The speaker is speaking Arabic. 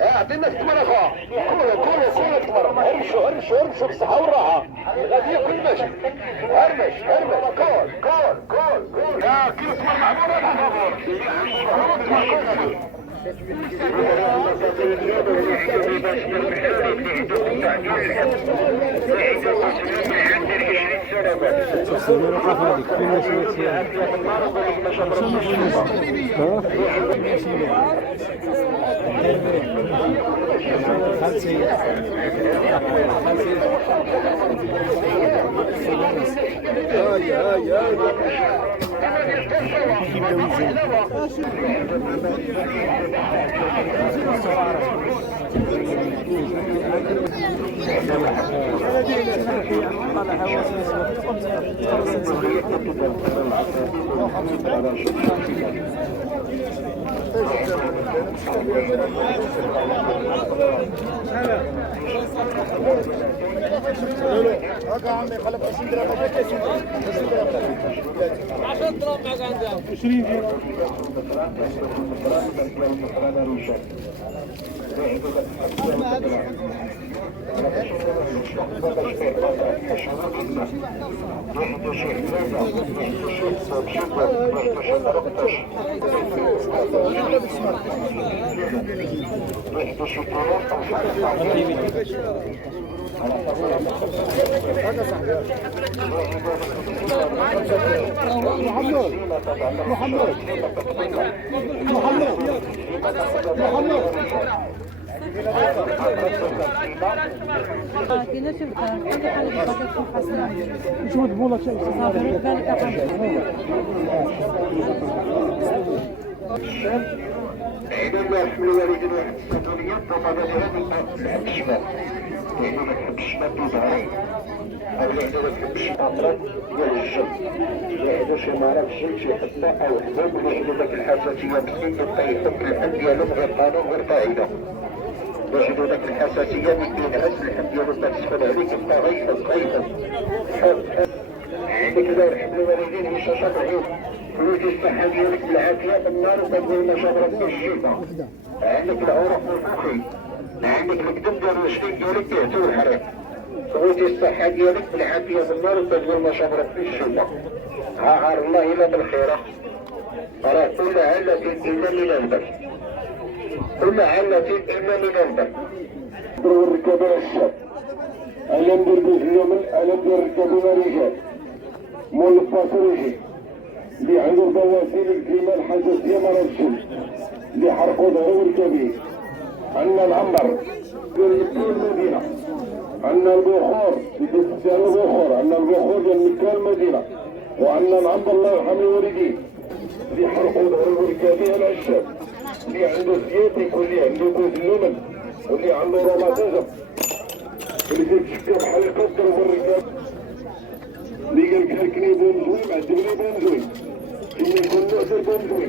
اعطينا الثمن اخويا. كل تمر. هرشوا بالصحة والراحة. غادي ياكل المشي. هرمش. كل. يا كيلو تمر معمورة هكا عمي خلف 20 درهم 10 درهم معك عندها 20 عندما يحمل والدين واحد السطورية فماذا لهذا الشمال يعني ما تحبش ما تظهرين أو يعني ما تحبش أطرد ديال الجن يعيدو شي مرض الجن شي حبة أو حبوب اللي يعيدو داك الحساسية مسكين يطيحو في الحل ديالهم غير قانون غير قاعدة يعيدو داك الحساسية اللي كينعس الحل ديالو تسخن عليك يبقى غيفض عندك إذا يحمل والدين هشاشة العيون فلوس الصحة ديالك بالعافية النار وتقول ما شاء ربي الشفاء عندك العروق والفخي عندك القدم ديال الشريك ديالك يعتو الحريق فلوس الصحة ديالك بالعافية بالنار وتقول ما شاء ربي الشفاء عار الله إلا بالخيرة راه كل علة إلا من البر كل علة إلا من البر ضرب الركابة الشاب أنا ندير باليمن أنا ندير ركابة رجال مول الفاسوريجي اللي عنده بواسير الكلمة الحساسية مرض الشمس اللي حرقوا ظهره الكبير عندنا العنبر ديال المدينة عندنا البخور ديال البخور عندنا البخور ديال مكة المدينة وعندنا العنبر الله يرحم الوالدين اللي حرقوا ظهره الكبير العشاب اللي عنده سياتيك واللي عنده كوز اللمن واللي عنده روماتيزم اللي تيتشكى بحال القدر والركاب اللي قال لك الكني بونزوي مع الدبلي بونزوي كي يكون نوع ديال بونزوي